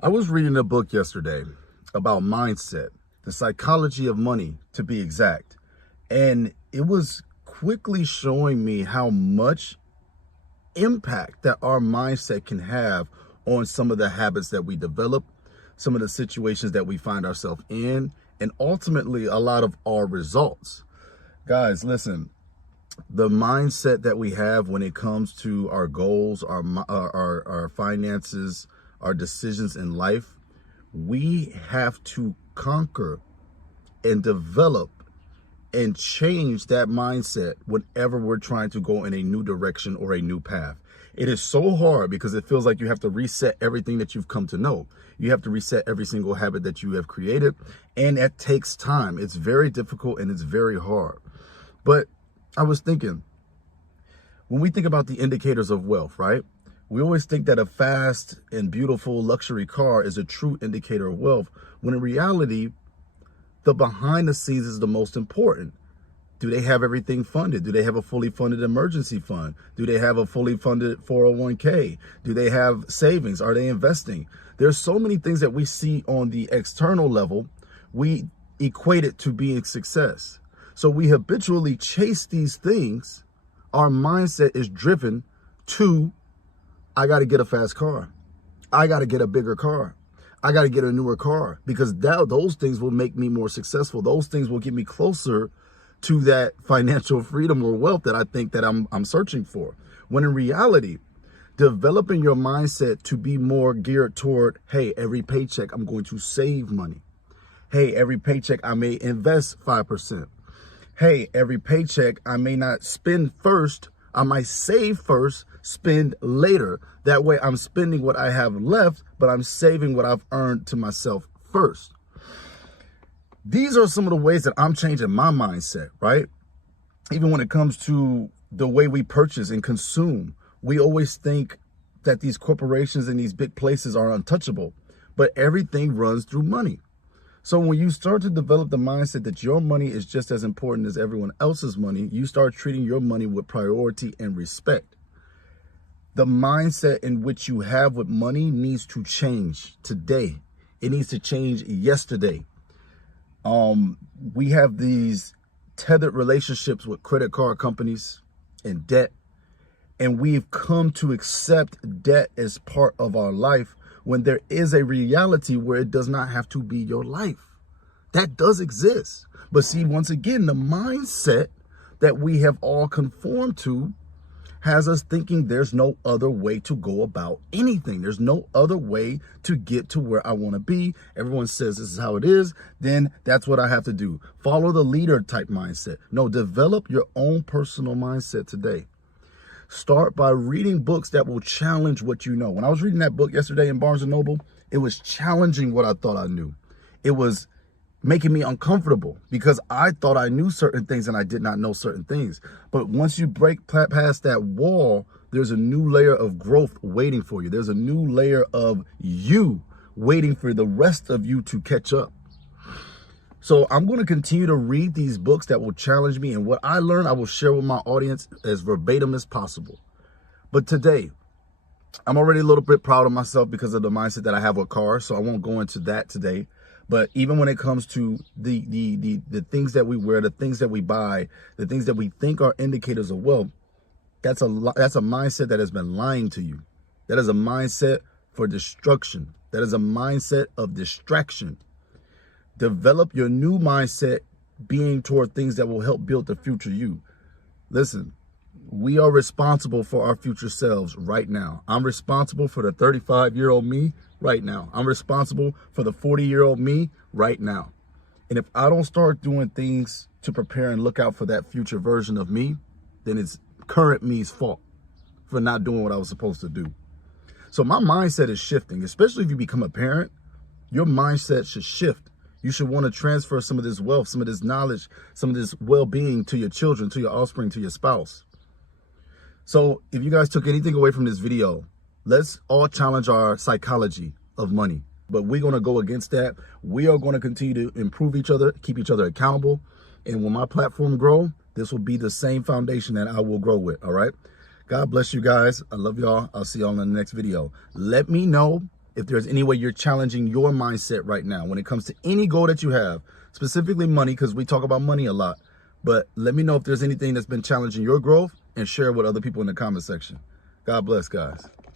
I was reading a book yesterday about mindset, the psychology of money to be exact. And it was quickly showing me how much impact that our mindset can have on some of the habits that we develop, some of the situations that we find ourselves in, and ultimately a lot of our results. Guys, listen, the mindset that we have when it comes to our goals, our finances, our decisions in life, we have to conquer and develop and change that mindset whenever we're trying to go in a new direction or a new path. It is so hard because it feels like you have to reset everything that you've come to know. You have to reset every single habit that you have created, and that takes time. It's very difficult and it's very hard. But I was thinking, when we think about the indicators of wealth, right? We always think that a fast and beautiful luxury car is a true indicator of wealth, when in reality, the behind the scenes is the most important. Do they have everything funded? Do they have a fully funded emergency fund? Do they have a fully funded 401k? Do they have savings? Are they investing? There's so many things that we see on the external level. We equate it to being success. So we habitually chase these things. Our mindset is driven to, I got to get a fast car. I got to get a bigger car. I got to get a newer car, because those things will make me more successful. Those things will get me closer to that financial freedom or wealth that I think that I'm searching for. When in reality, developing your mindset to be more geared toward, hey, every paycheck I'm going to save money. Hey, every paycheck I may invest 5%. Hey, every paycheck I may not spend first. I might save first, spend later. That way I'm spending what I have left, but I'm saving what I've earned to myself first. These are some of the ways that I'm changing my mindset, right? Even when it comes to the way we purchase and consume, we always think that these corporations and these big places are untouchable, but everything runs through money. So when you start to develop the mindset that your money is just as important as everyone else's money, you start treating your money with priority and respect. The mindset in which you have with money needs to change today. It needs to change yesterday. We have these tethered relationships with credit card companies and debt, and we've come to accept debt as part of our life, when there is a reality where it does not have to be your life. That does exist. But see, once again, the mindset that we have all conformed to has us thinking there's no other way to go about anything. There's no other way to get to where I want to be. Everyone says this is how it is, then that's what I have to do. Follow the leader type mindset. No, develop your own personal mindset today. Start by reading books that will challenge what you know. When I was reading that book yesterday in Barnes & Noble, it was challenging what I thought I knew. It was making me uncomfortable because I thought I knew certain things and I did not know certain things. But once you break past that wall, there's a new layer of growth waiting for you. There's a new layer of you waiting for the rest of you to catch up. So I'm going to continue to read these books that will challenge me, and what I learn, I will share with my audience as verbatim as possible. But today, I'm already a little bit proud of myself because of the mindset that I have with cars, so I won't go into that today. But even when it comes to the things that we wear, the things that we buy, the things that we think are indicators of wealth, that's a mindset that has been lying to you. That is a mindset for destruction. That is a mindset of distraction. Develop your new mindset being toward things that will help build the future you. Listen, we are responsible for our future selves right now. I'm responsible for the 35-year-old me right now. I'm responsible for the 40-year-old me right now. And if I don't start doing things to prepare and look out for that future version of me, then it's current me's fault for not doing what I was supposed to do. So my mindset is shifting, especially if you become a parent. Your mindset should shift. You should want to transfer some of this wealth, some of this knowledge, some of this well-being to your children, to your offspring, to your spouse. So if you guys took anything away from this video, let's all challenge our psychology of money. But we're going to go against that. We are going to continue to improve each other, keep each other accountable. And when my platform grow, this will be the same foundation that I will grow with. All right. God bless you guys. I love y'all. I'll see y'all in the next video. Let me know if there's any way you're challenging your mindset right now when it comes to any goal that you have, specifically money, because we talk about money a lot. But let me know if there's anything that's been challenging your growth, and share with other people in the comment section. God bless, guys.